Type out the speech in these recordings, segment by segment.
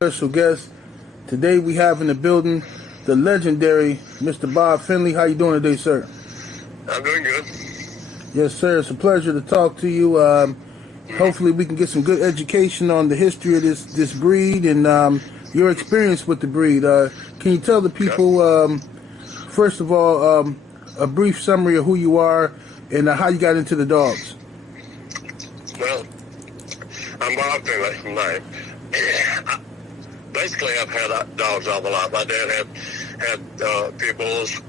Special guest. Today we have in the building the legendary Mr. Bob Finley. How you doing today, sir? I'm doing good. Yes, sir. It's a pleasure to talk to you. Hopefully we can get some good education on the history of this breed and your experience with the breed. Can you tell the people, first of all, a brief summary of who you are and how you got into the dogs? Well, I'm Bob Finley. Basically, I've had dogs all my life. My dad had Pitbulls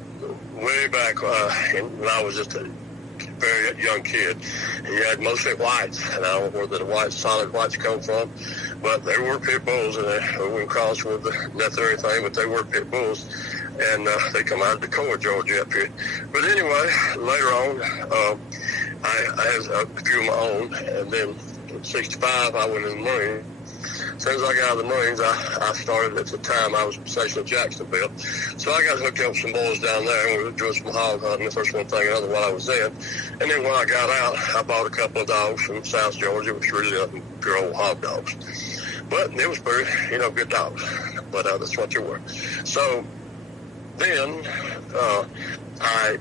way back when I was just a very young kid. He had mostly whites, and I don't know where the solid whites come from, but they were Pitbulls, and they wouldn't cross with nothing or anything, but they were Pitbulls, and they come out of Decatur, Georgia up here. But anyway, later on, I had a few of my own, and then in '65, I went in the Marines. As soon as I got out of the Marines, I started at the time, I was stationed at Jacksonville. So I got hooked up with some boys down there, and we were doing some hog hunting, the first one thing or another while I was in. And then when I got out, I bought a couple of dogs from South Georgia, which really pure old hog dogs. But it was pretty, good dogs. But that's what they were. So then I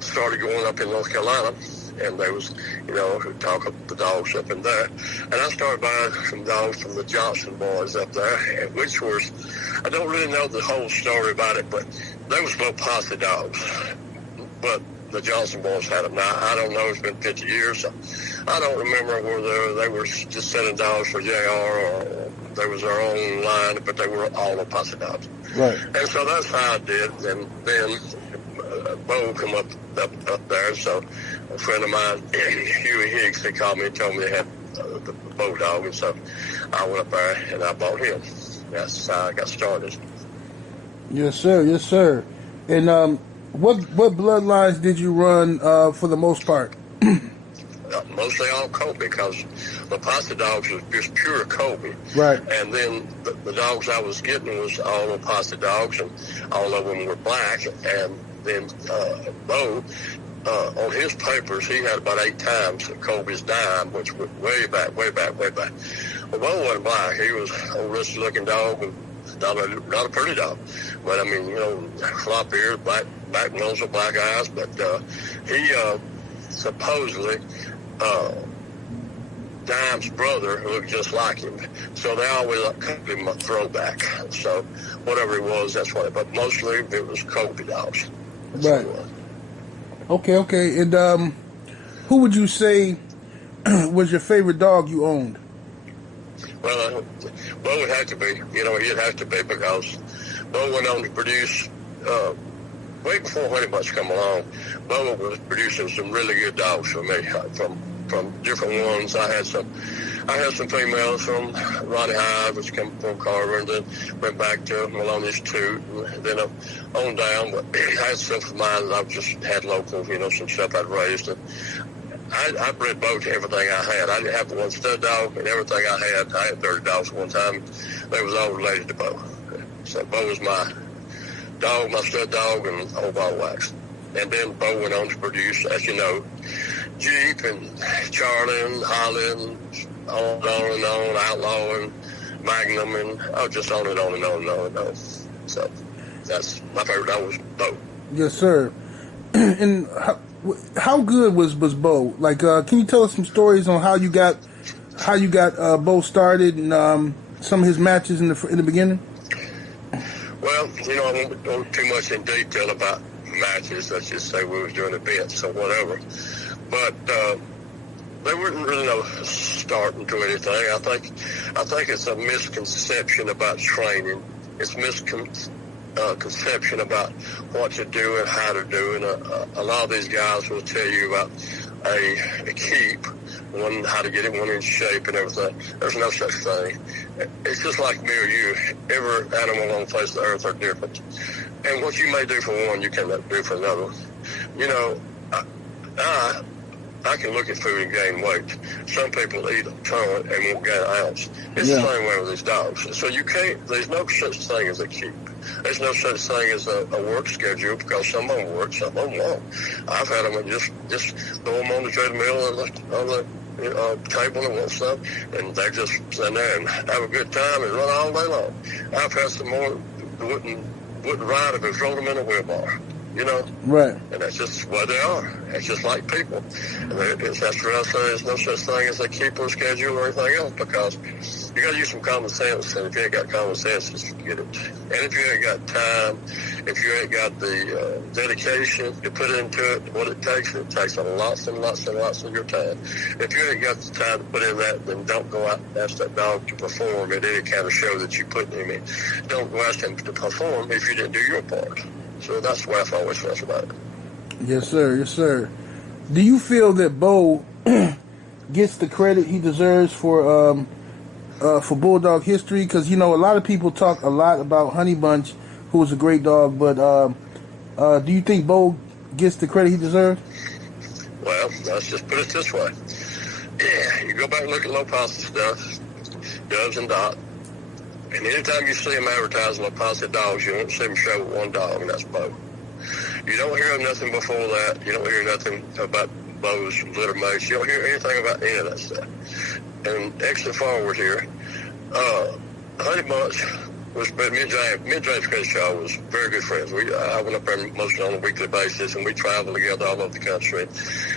started going up in North Carolina. And there was, who talk up the dogs up in there. And I started buying some dogs from the Johnson boys up there, which was, I don't really know the whole story about it, but they was little posse dogs. But the Johnson boys had them. Now, I don't know, it's been 50 years, so I don't remember whether they were just selling dogs for JR or there was their own line, but they were all the posse dogs. Right. And so that's how I did. And then Bo come up there, so a friend of mine, Huey Higgs, he called me and told me they had the Bo dog, and so I went up there and I bought him. That's how I got started. Yes, sir. Yes, sir. And what bloodlines did you run for the most part? Mostly all COLBY, because the posse dogs was just pure COLBY. Right. And then the dogs I was getting was all the posse dogs, and all of them were black. And then Bo, on his papers, he had about 8 times COLBY's dime, which was way back. Well, Bo wasn't black. He was a rusty-looking dog, and not a pretty dog. But, I mean, flop ears, black nose with black eyes. But he supposedly, Dime's brother looked just like him. So they always called him a throwback. So whatever he was, that's what. But mostly it was COLBY dogs. Right. Okay. And who would you say was your favorite dog you owned? Well, Bo would have to be. He'd have to be, because Bo went on to produce, way before Honey Bunch come along, Bo was producing some really good dogs for me, from different ones. I had some females from Ronnie Hyde, which came from Carver, and then went back to Maloney's Toot, and then on down. But I had stuff of mine that I just had local, some stuff I'd raised. And I bred Bo to everything I had. I didn't have one stud dog, and everything I had 30 dogs at one time. They was all related to Bo. So Bo was my dog, my stud dog, and old ball wax. And then Bo went on to produce, as you know, Jeep and Charlie and Holly and on and on, Outlaw and Magnum, and just on and on and on and on and on. So that's my favorite dog was Bo. Yes, sir. And how good was Bo? Like, can you tell us some stories on how you got Bo started and some of his matches in the beginning? Well, I won't go too much in detail about matches. Let's just say we was doing events or whatever. But they weren't really no starting to anything. I think it's a misconception about training. It's misconception about what to do and how to do. And a lot of these guys will tell you about a keep, how to get it, one in shape and everything. There's no such thing. It's just like me or you. Every animal on the face of the earth are different. And what you may do for one, you cannot do for another. I can look at food and gain weight. Some people eat a ton and won't gain an ounce. It's the same way with these dogs. So you can't, there's no such thing as a keep. There's no such thing as a work schedule because some of them work, some of them won't. I've had them just throw them on the treadmill on the table and want stuff, and they just sit there and have a good time and run all day long. I've had some more wouldn't ride if we throw them in a wheelbar. You know? Right. And that's just what they are. It's just like people. And that's what I say. There's no such thing as a keeper schedule or anything else because you got to use some common sense. And if you ain't got common sense, just forget it. And if you ain't got time, if you ain't got the dedication to put into it, what it takes a lots and lots and lots of your time. If you ain't got the time to put in that, then don't go out and ask that dog to perform at any kind of show that you put him in. Don't go ask him to perform if you didn't do your part. So that's the way I've always felt about it. Yes, sir. Yes, sir. Do you feel that Bo gets the credit he deserves for Bulldog history? Because, you know, a lot of people talk a lot about Honey Bunch, who was a great dog, but do you think Bo gets the credit he deserves? Well, let's just put it this way. Yeah, you go back and look at low posse stuff, Doves and Dot, and anytime you see them advertising low posse dogs, you won't see them show one dog, and that's Bo. You don't hear nothing before that. You don't hear nothing about Bo's litter mates. You don't hear anything about any of that stuff. And exit forward here, Honey Bunch was, me and James Crenshaw was very good friends. I went up there mostly on a weekly basis, and we traveled together all over the country.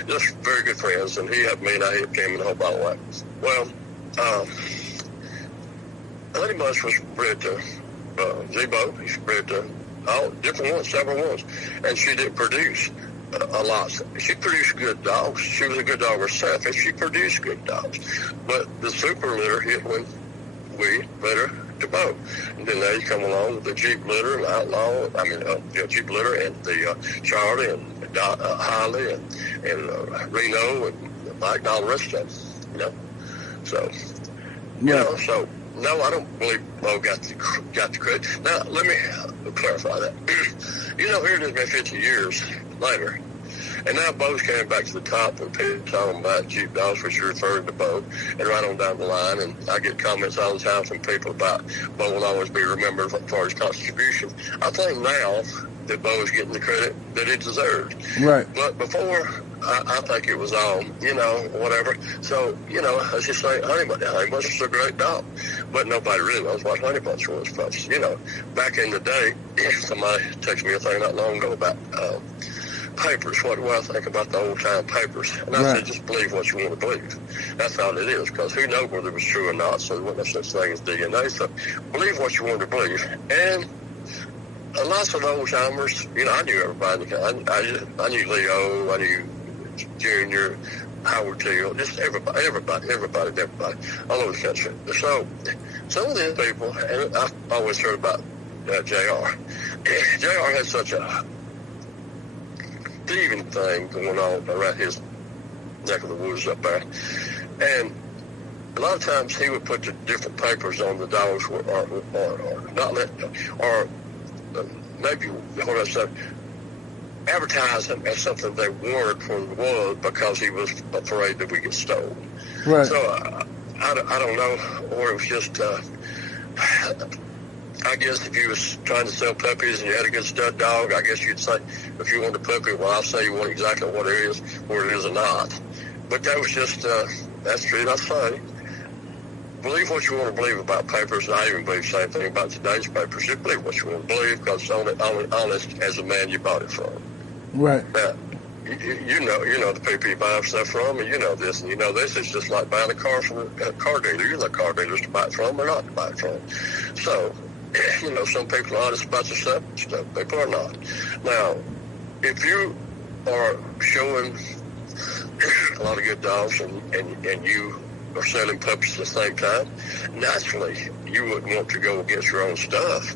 Just very good friends, and he helped me, and I helped him in a whole lot of ways. Well, Honey Bunch was bred to ZEBO. He's bred to all different ones, several ones, and she didn't produce a lot. She produced good dogs. She was a good dog herself, and she produced good dogs. But the super litter hit when we let her to Bo. And then now you come along with the Jeep litter and Outlaw. Jeep litter and the Charlie and Holly and Reno and Mike and all the rest of them. You know, so you know so. No, I don't believe Bo got the credit. Now, let me clarify that. You know, here it has been 50 years later, and now Bo's coming back to the top when people talking about Jeep dogs, which are referring to Bo, and right on down the line, and I get comments all the time from people about Bo will always be remembered for his contribution. I think now that Bo is getting the credit that he deserves. Right. But before, I think it was all, you know, whatever. So, you know, as you say, Honey Bunch was a great dog. But nobody really knows what Honey Bunch was. But, you know, back in the day, somebody texted me a thing not long ago about papers. What do I think about the old-time papers? And I said, just believe what you want to believe. That's all it is, because who knows whether it was true or not. So there wasn't no such thing as DNA. So believe what you want to believe. And lots of old-timers, you know, I knew everybody. I knew Leo, I knew Junior, Howard Teal, just everybody, all over the country. So some of these people, and I've always heard about JR. JR had such a thieving thing going on around his neck of the woods up there. And a lot of times he would put the different papers on the dogs or not let, or maybe, hold on a second, advertise them as something they weren't when it was because he was afraid that we get stolen. Right. So I don't know, or it was just, I guess if you was trying to sell puppies and you had a good stud dog, I guess you'd say, if you want a puppy, well, I'll say you want exactly what it is, where it is or not. But that was just, that's true, that's funny. Believe what you want to believe about papers, and I even believe the same thing about today's papers. You believe what you want to believe because it's only honest as the man you bought it from. Right. Now, you know the people you buy stuff from, and you know this, and you know this. It's just like buying a car from a car dealer. You know car dealers to buy it from or not to buy it from. So, you know, some people are honest about their stuff, some people are not. Now, if you are showing a lot of good dogs and you are selling puppies at the same time, naturally you wouldn't want to go against your own stuff.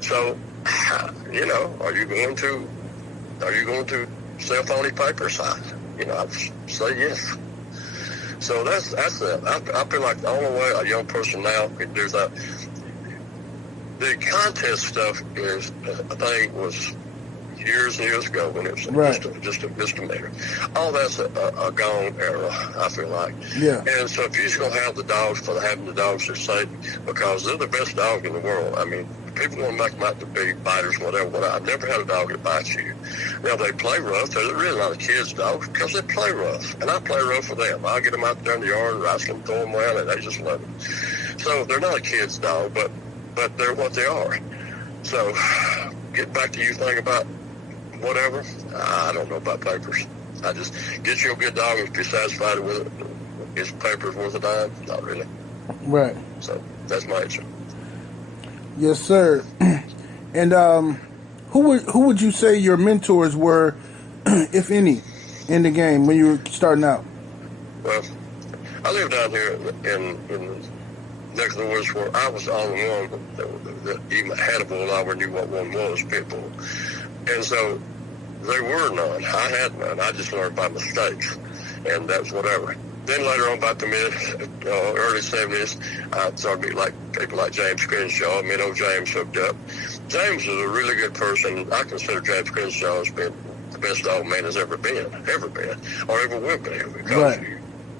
So, you know, are you going to sell phony papers? I'd say yes. So that's it. I feel like the only way a young person now can do that. The contest stuff is a thing was years and years ago when it was just a misdemeanor. All that's a gone era, I feel like. Yeah. And so if you're just going to have the dogs for having the dogs, just say, because they're the best dog in the world. I mean, people want to make them out to be biters, whatever. But I've never had a dog that bites you. Now, they play rough. There's really not a kids' dogs because they play rough. And I play rough with them. I'll get them out there in the yard and wrestle them, throw them around, and they just love it. So they're not a kid's dog, but they're what they are. So get back to you thing about whatever. I don't know about papers. I just get you a good dog and be satisfied with it. Is papers worth a dime? Not really. Right. So that's my answer. Yes, sir. And who would you say your mentors were, if any, in the game when you were starting out? Well, I live down here in next to the woods where I was the only one that even had a bull. I never knew what one was, Pitbull. And so there were none. I had none. I just learned by mistakes, and that's whatever. Then later on, about the early 70s, I started meeting people like James Crenshaw. Me and old James hooked up. James is a really good person. I consider James Crenshaw as being the best dog man has ever been, or ever will be. Because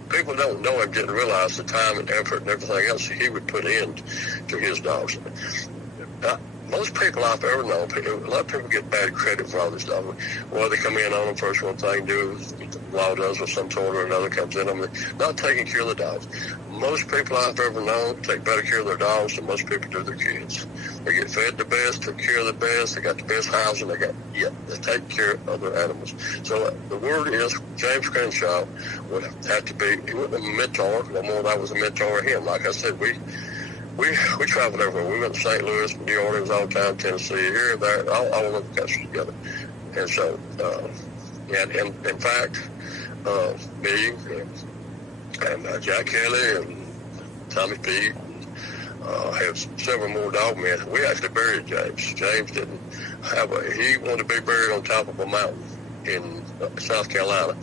people don't know him, didn't realize the time and effort and everything else he would put in to his dogs. Most people I've ever known, a lot of people get bad credit for all this stuff. Well, they come in on them first one thing, do the law does with some sort or another, comes in on them, not taking care of the dogs. Most people I've ever known take better care of their dogs than most people do their kids. They get fed the best, took care of the best, they got the best housing, they take care of their animals. So the word is James Crenshaw would have to be, he wasn't a mentor, no more than I was a mentor of him. Like I said, we traveled everywhere. We went to St. Louis, New Orleans all the time, Tennessee, here, there, all over the country together. And so, in fact, me and Jack Kelly and Tommy Pete have several more dog men. We actually buried James. James didn't he wanted to be buried on top of a mountain in South Carolina.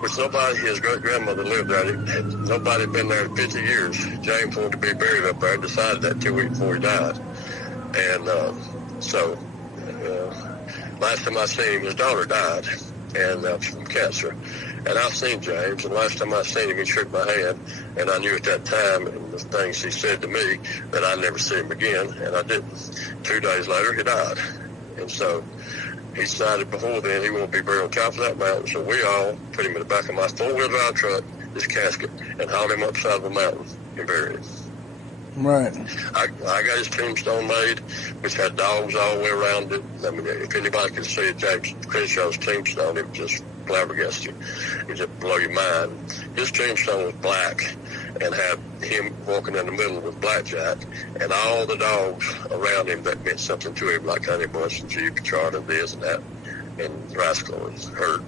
Which his great-grandmother lived there. Nobody had been there in 50 years. James wanted to be buried up there. Decided that 2 weeks before he died. And last time I seen him, his daughter died from cancer. And I've seen James, and last time I seen him, he shook my hand. And I knew at that time, and the things he said to me, that I'd never see him again, and I didn't. 2 days later, he died. And so he decided before then he won't be buried on top of that mountain, so we all put him in the back of my four-wheel drive truck, his casket, and hauled him up the side of the mountain and buried him. Right. I got his tombstone made, which had dogs all the way around it. I mean, if anybody could see James Crenshaw's tombstone, it would just flabbergast you. It just blow your mind. His tombstone was black and had him walking in the middle with Blackjack and all the dogs around him that meant something to him, like Honey Bunch and Jeep, Chart and this and that, and Rascal and Hurt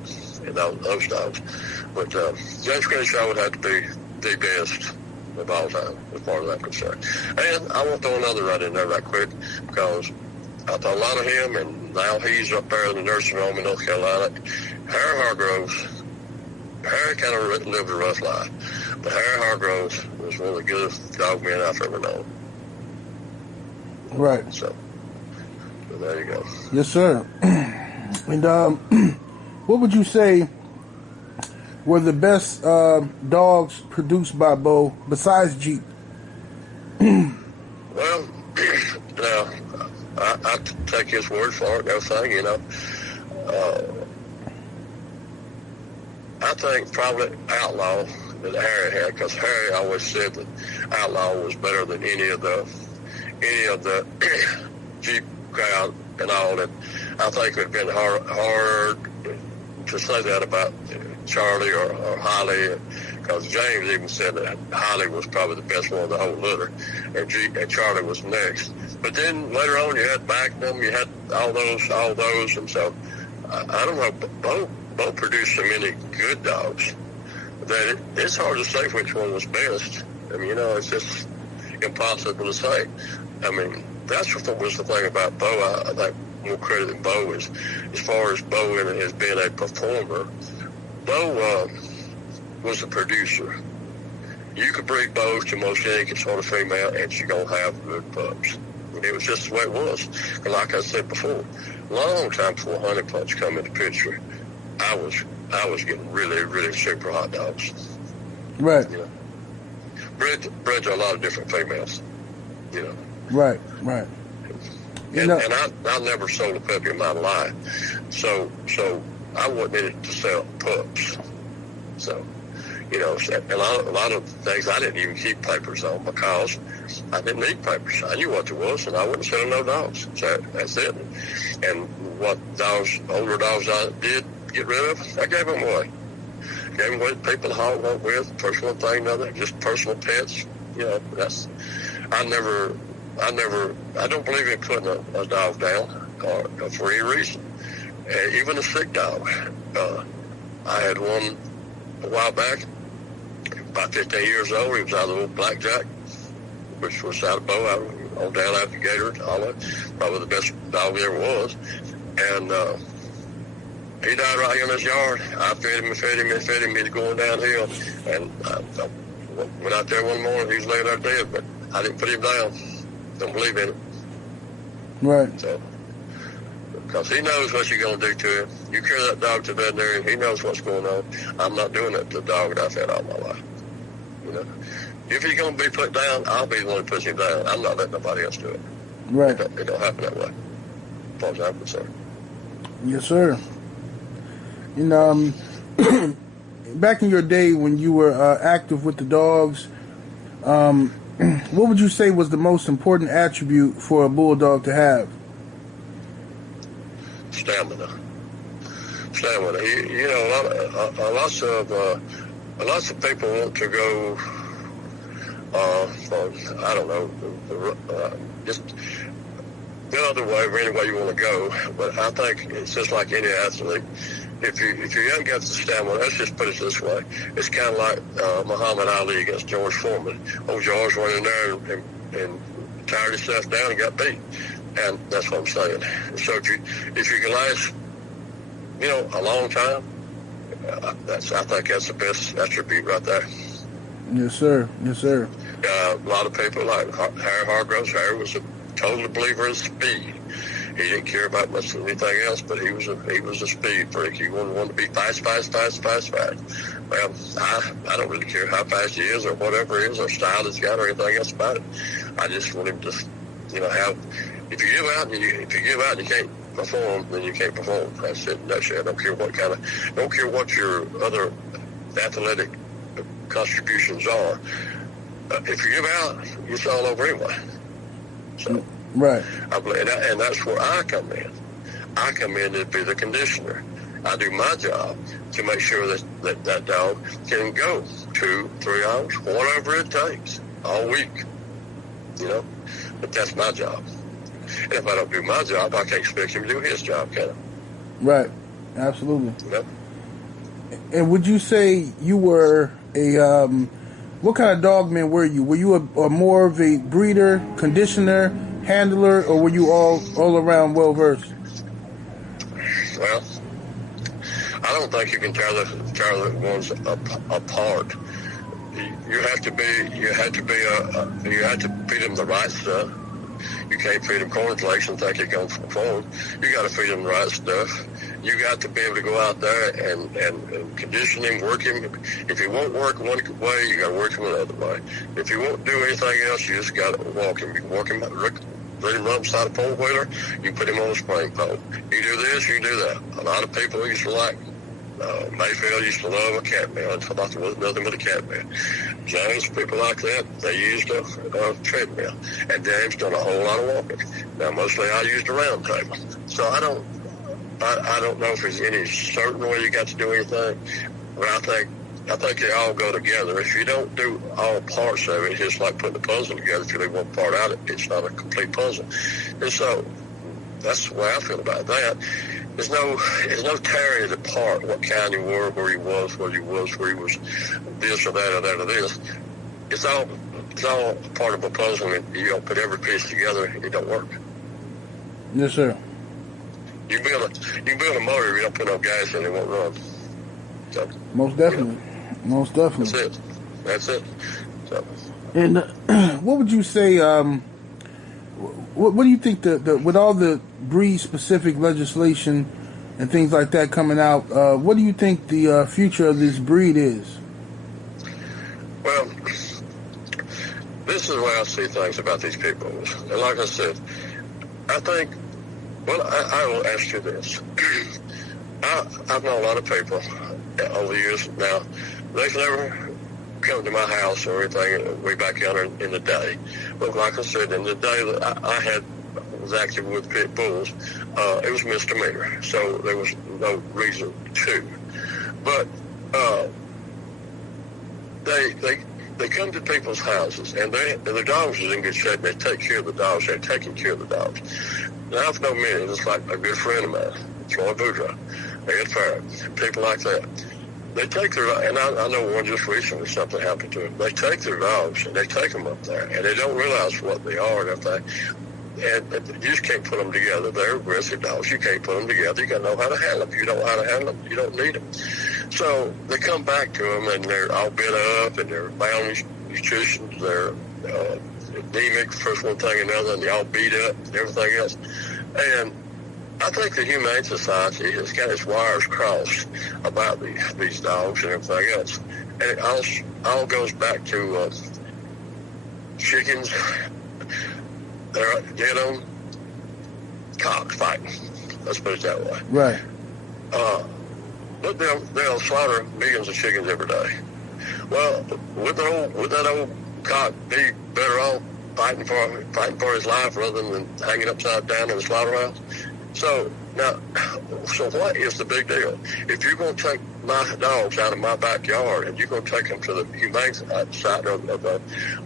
and those dogs. But James Crenshaw would have to be the best of all time, as far as I'm concerned. And I want to throw another right in there right quick, because I thought a lot of him, and now he's up there in the nursing home in North Carolina. Harry Hargroves, Harry kind of lived a rough life, but Harry Hargroves was one of the good dog men I've ever known. Right. So there you go. Yes, sir. And what would you say were the best dogs produced by Bo besides Jeep? Well, now I take his word for it and everything, you know. I think probably Outlaw that Harry had, because Harry always said that Outlaw was better than any of the Jeep crowd and all that. I think it would have been hard to say that about Charlie or Holly, because James even said that Holly was probably the best one of the whole litter, and Charlie was next. But then later on, you had Magnum, you had all those, and so I don't know. Bo produced so many good dogs that it's hard to say which one was best. I mean, you know, it's just impossible to say. I mean, that's what was the thing about Bo. I think more credit than Bo is, as far as Bo as being a performer. Bo was a producer. You could breed Bo's to most any sort of female, and she's gonna have good pups. It was just the way it was. And like I said before, long time before Honey Punch come into picture, I was getting really, really super hot dogs. Right. You know, bred to a lot of different females. You know. Right. Right. And I never sold a puppy in my life, so I wasn't in it to sell pups. So, a lot of things I didn't even keep papers on because I didn't need papers. I knew what it was, and I wouldn't sell no dogs. So that's it. And what older dogs I did get rid of, I gave them away. Gave them away to people I went with, personal thing, nothing, just personal pets. I don't believe in putting a dog down or for any reason. Even a sick dog. I had one a while back, about 15 years old. He was out of the old Blackjack, which was out of Bo, on down after Gator, all that. Probably the best dog there ever was. And he died right here in his yard. I fed him and fed him and fed him. He was going downhill. And I went out there one morning. He was laying there dead, but I didn't put him down. Don't believe in it. Right. So, because he knows what you're going to do to him. You carry that dog to the veterinarian, he knows what's going on. I'm not doing it to the dog that I've had all my life. If he's going to be put down, I'll be the one who puts him down. I'm not letting nobody else do it. Right. It don't happen that way, as far as I'm concerned. Yes, sir. And back in your day when you were active with the dogs, what would you say was the most important attribute for a bulldog to have? Stamina. Lots of people want to go, I don't know, just the other way, or any way you want to go. But I think it's just like any athlete. If you haven't got the stamina, let's just put it this way. It's kind of like Muhammad Ali against George Foreman. Old George went in there and tired himself down and got beat. And that's what I'm saying. So if you can last, a long time, I think that's the best attribute right there. Yes, sir. Yes, sir. A lot of people like Harry Hargroves. Harry was a total believer in speed. He didn't care about much anything else, but he was a speed freak. He wanted to be fast. Well, I don't really care how fast he is or whatever he is or style he's got or anything else about it. I just want him to, have. If you give out and you can't perform, then you can't perform. That's it. That's it. I don't care what your other athletic contributions are. If you give out, it's all over anyway. So, right. And that's where I come in. I come in to be the conditioner. I do my job to make sure that dog can go 2-3 hours, whatever it takes, all week. But that's my job. And if I don't do my job, I can't expect him to do his job, can I? Right. Absolutely. And would you say you were a what kind of dog man were you? Were you a more of a breeder, conditioner, handler, or were you all around well versed? Well, I don't think you can tear the ones apart. You have to feed them the right stuff. You can't feed them cornflakes and think you're going to perform. You got to feed them the right stuff. You got to be able to go out there and condition him, work him. If he won't work one way, you got to work him another way. If he won't do anything else, you just got to walk him. You can walk him, let him run beside a pole wheeler. You put him on a spring pole. You do this, you do that. A lot of people used to like Mayfield used to love a cat man. I thought there was nothing but a cat man. James, people like that, they used a treadmill. And James done a whole lot of walking. Now, mostly I used a round table. So I don't know if there's any certain way you got to do anything. But I think they all go together. If you don't do all parts of it, it's just like putting a puzzle together. If you leave one part out, it's not a complete puzzle. And so that's the way I feel about that. There's no tearing it apart, what kind you were, where he was this or that or that or this. It's all part of a puzzle, and you don't put every piece together, it don't work. Yes, sir. You can build a motor if you don't put no gas in it, won't run. So, most definitely. Most definitely. That's it. So. And what would you say, what do you think with all the breed-specific legislation and things like that coming out, what do you think the future of this breed is? Well, this is the way I see things about these people. And like I said, I think, well, I will ask you this. I've known a lot of people over the years now. They've never come to my house or anything way back yonder in the day. But like I said, in the day that I was active with pit bulls, it was misdemeanor. So there was no reason to. But they come to people's houses, and the dogs is in good shape. They take care of the dogs. They're taking care of the dogs. Now, I've known many, just like a good friend of mine, Floyd Boudreaux, Ed Farrell, people like that. They take their, and I know one just recently, something happened to him. They take their dogs, and they take them up there, and they don't realize what they are and everything. And you just can't put them together. They're aggressive dogs. You can't put them together. You got to know how to handle them. You don't know how to handle them, you don't need them. So they come back to them, and they're all bit up, and they're malnutrition. They're anemic, first one thing and another, and they're all beat up and everything else. And I think the Humane Society has got its wires crossed about these dogs and everything else. And it all goes back to chickens. They're dead on cocks fighting. Let's put it that way. Right. But they'll slaughter millions of chickens every day. Well, would that old cock be better off fighting for his life rather than hanging upside down in the slaughterhouse? So what is the big deal? If you're going to take my dogs out of my backyard and you're going to take them to the Humane Society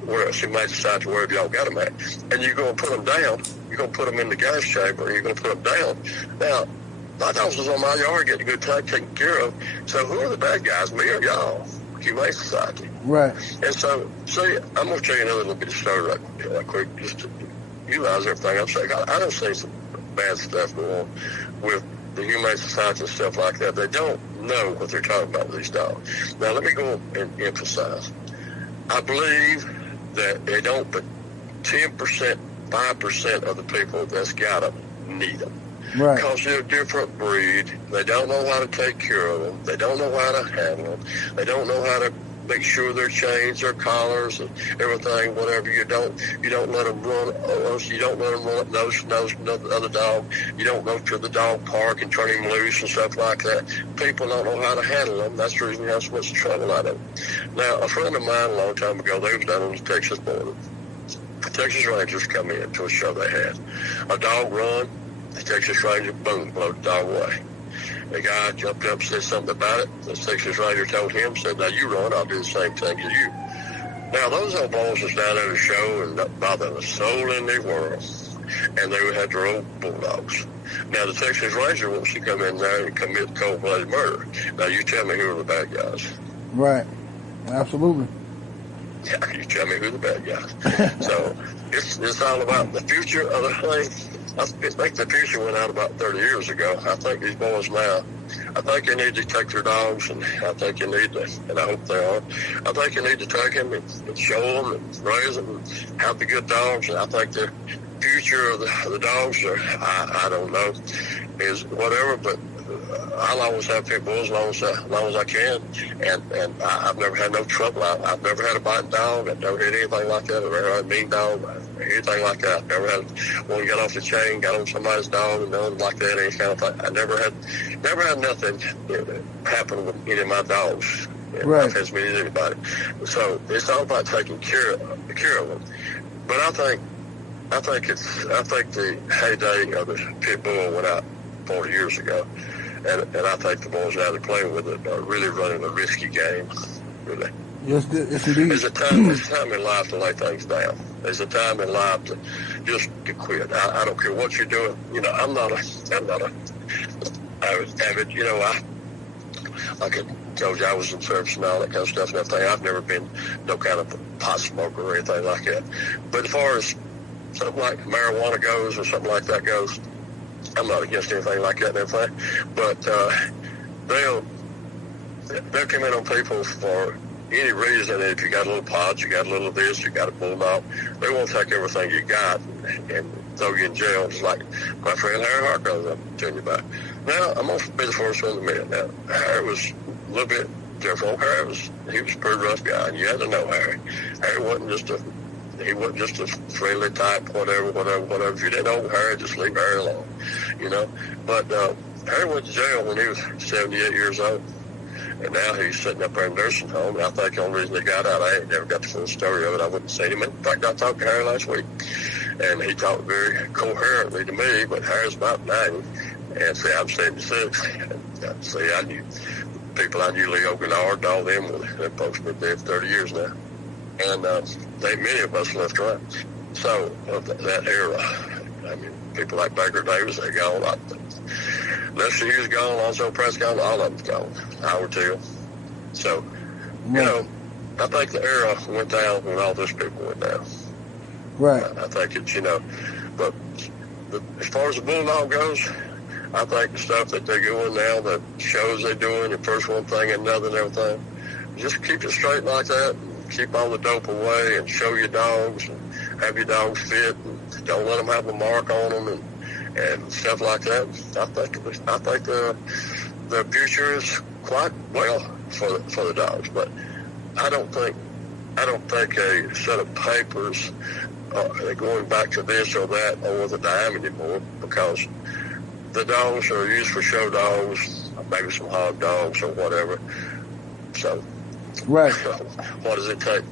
Humane Society, wherever y'all got them at, and you're going to put them down, you're going to put them in the gas chamber, and you're going to put them down. Now, my dogs is on my yard getting a good time taken care of. So who are the bad guys, me or y'all? Humane Society. Right. And so, see, I'm going to tell you another little bit of story right quick, just to realize everything I'm saying. I don't see some bad stuff going on with the Humane Society and stuff like that. They don't know what they're talking about with these dogs. Now, let me go and emphasize. I believe that they don't, but 10%, 5% of the people that's got them need them. Right. Because they're a different breed. They don't know how to take care of them. They don't know how to handle them. They don't know how to make sure their chains, their collars, and everything, whatever. You don't let them run. You don't let them run up nose the other dog. You don't go to the dog park and turn him loose and stuff like that. People don't know how to handle them. That's the reason you have so much trouble out of them. Now, a friend of mine a long time ago, they was down on the Texas border. The Texas Rangers come in to a show they had. A dog run. The Texas Ranger, boom, blowed the dog away. The guy jumped up, said something about it. The Texas Ranger told him, said, now you run, I'll do the same thing as you. Now, those old boys was down at the show and not bothering a soul in the world. And they had their old bulldogs. Now, the Texas Ranger wants to come in there and commit cold-blooded murder. Now, you tell me who are the bad guys. Right. Absolutely. Yeah, you tell me who the bad guys. So, it's all about the future of the thing. I think the future went out about 30 years ago. I think these boys now, I think they need to take their dogs, and I think you need to, and I hope they are, I think you need to take them and show them and raise them and have the good dogs. And I think the future of the dogs are, I don't know, is whatever, but I'll always have pit bulls as long as I can, and I've never had no trouble. I've never had a biting dog. I've never had anything like that. I've never had a mean dog, anything like that. I've never had one get off the chain, got on somebody's dog, and nothing like that. Any kind of thing. I never had nothing happen with any of my dogs. Right. I've had as many as anybody. So it's all about taking care of them. But I think the heyday of the pit bull went out 40 years ago. And I think the boys now that are playing with it are really running a risky game, really. Yes, it's indeed. There's a time in life to lay things down. There's a time in life to just to quit. I don't care what you're doing. You know, I'm not a avid, you know, like I told you, I was in service and all that kind of stuff and everything. I've never been no kind of pot smoker or anything like that. But as far as something like marijuana goes or something like that goes, I'm not against anything like that and everything, but they'll come in on people for any reason. If you got a little pods, you got a little of this, you got a bulldog, they won't take everything you got and throw you in jail, just like my friend Harry Hargrove I'm telling you about. Now, I'm going to be the first one to admit. Now, Harry was a little bit different. He was a pretty rough guy, and you had to know Harry. Harry wasn't just a he wasn't just a friendly type, whatever. If you didn't know Harry, just leave Harry alone, you know. But Harry went to jail when he was 78 years old. And now he's sitting up there in a nursing home. And I think the only reason he got out, I ain't never got the full story of it. I wouldn't say him. In fact, I talked to Harry last week, and he talked very coherently to me. But Harry's about 90, and see, I'm 76. And see, I knew people I knew, Leo Gennard, all them, they're folks been dead for 30 years now, and many of us left right. So that era, I mean, people like Baker Davis, they gone. Lester Hughes gone, Lonzo Prescott, all of them's gone. Howard Till. So, you know, I think the era went down when all those people went down. Right. I think it's, you know, but as far as the Bulldog goes, I think the stuff that they're doing now, the shows they're doing, the first one thing and another and everything, just keep it straight like that, and keep all the dope away, and show your dogs, and have your dogs fit, and don't let them have a mark on them, and stuff like that. I think the future is quite well for the dogs, but I don't think a set of papers going back to this or that or the dime anymore, because the dogs are used for show dogs, maybe some hog dogs or whatever. So, right. What does it take?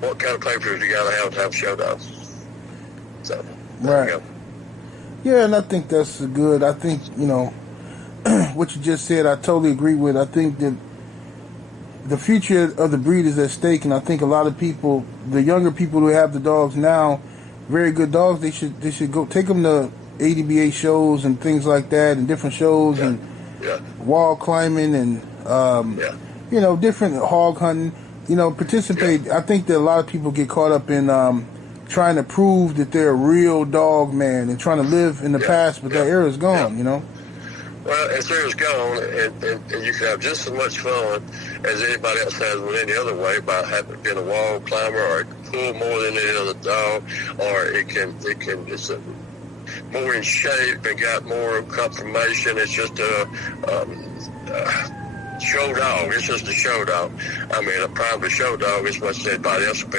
What kind of papers you got to have show dogs? So, right. Yeah, and I think that's good. I think, you know, what you just said, I totally agree with. I think that the future of the breed is at stake, and I think a lot of people, the younger people who have the dogs now, very good dogs, they should go take them to ADBA shows and things like that, and different shows, and wall climbing, and you know, different hog hunting. You know, participate. I think that a lot of people get caught up in trying to prove that they're a real dog man and trying to live in the past, but that era is gone. You know. Well, that era's gone, and you can have just as much fun as anybody else has with any other way by having been a wall climber, or it can pull more than any other dog, or it's more in shape and got more conformation. It's just a show dog. It's just a show dog. I mean, a private show dog is much as anybody else of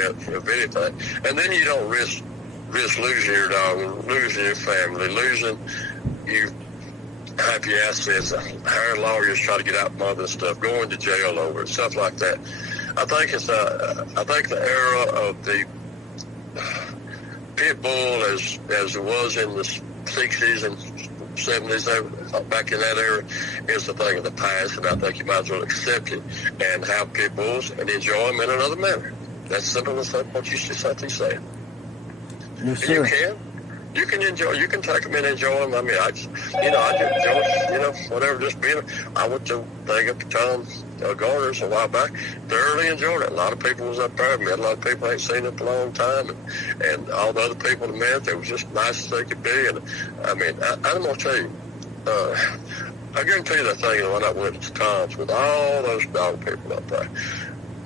anything. And then you don't risk losing your dog, losing your family, losing you happy assets, hiring lawyers, try to get out from other stuff, going to jail over it, stuff like that. I think the era of the Pitbull as it was in the 60s and 70s, back in that era, is the thing of the past, and I think you might as well accept it and have Pitbulls and enjoy them in another manner. That's simple as what you simply say. Yes, sir. And you can enjoy. You can take them and enjoy them. I mean, I just enjoy, whatever. Just being. I went to thing up to Tom Garner's a while back. Thoroughly enjoyed it. A lot of people was up there. Met a lot of people I ain't seen in a long time, and all the other people I met, they was just nice as they could be. And I mean, I'm gonna tell you, I guarantee you that thing when I went to Tom's with all those dog people up there,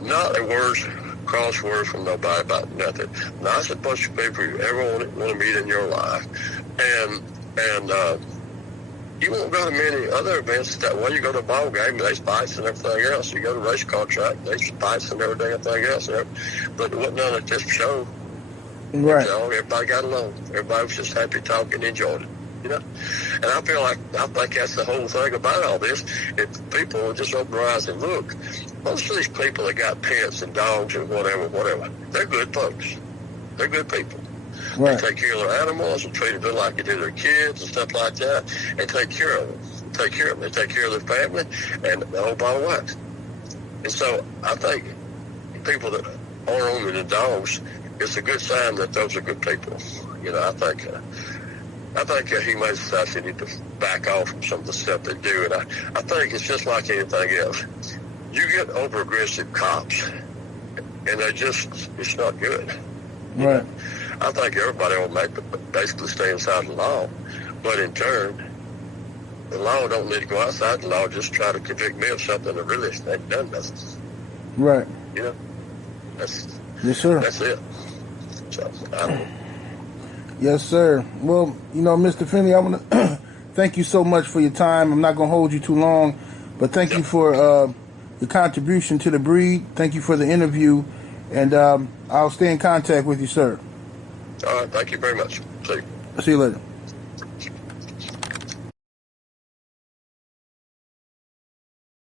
not a word. Cross words from nobody about nothing. Nicest bunch of people you ever want to meet in your life, and you won't go to many other events that way. You go to a ball game, there's fights and everything else. You go to a race car track, there's fights and everything else. But it wasn't none of this show. Right. Everybody got along. Everybody was just happy talking, enjoyed it. You know, and I think that's the whole thing about all this. If people will just open their eyes and look, most of these people that got pets and dogs and whatever, they're good folks. They're good people. Right. They take care of their animals and treat them just like they do their kids and stuff like that, and take care of them. They take care of their family and the whole ball of wax. And so I think people that are owning the dogs, it's a good sign that those are good people. You know, I think Humane Society need to back off from some of the stuff they do. And I think it's just like anything else. You get over-aggressive cops, and it's not good. Right. I think everybody will basically stay inside the law. But in turn, the law don't need to go outside the law, just try to convict me of something that really ain't done nothing. Right. You know? Yes, sir. That's it. So, I don't know. Yes, sir. Well, Mr. Finley, I want to thank you so much for your time. I'm not going to hold you too long, but thank you for your contribution to the breed. Thank you for the interview. And I'll stay in contact with you, sir. All right. Thank you very much. See you. See you later.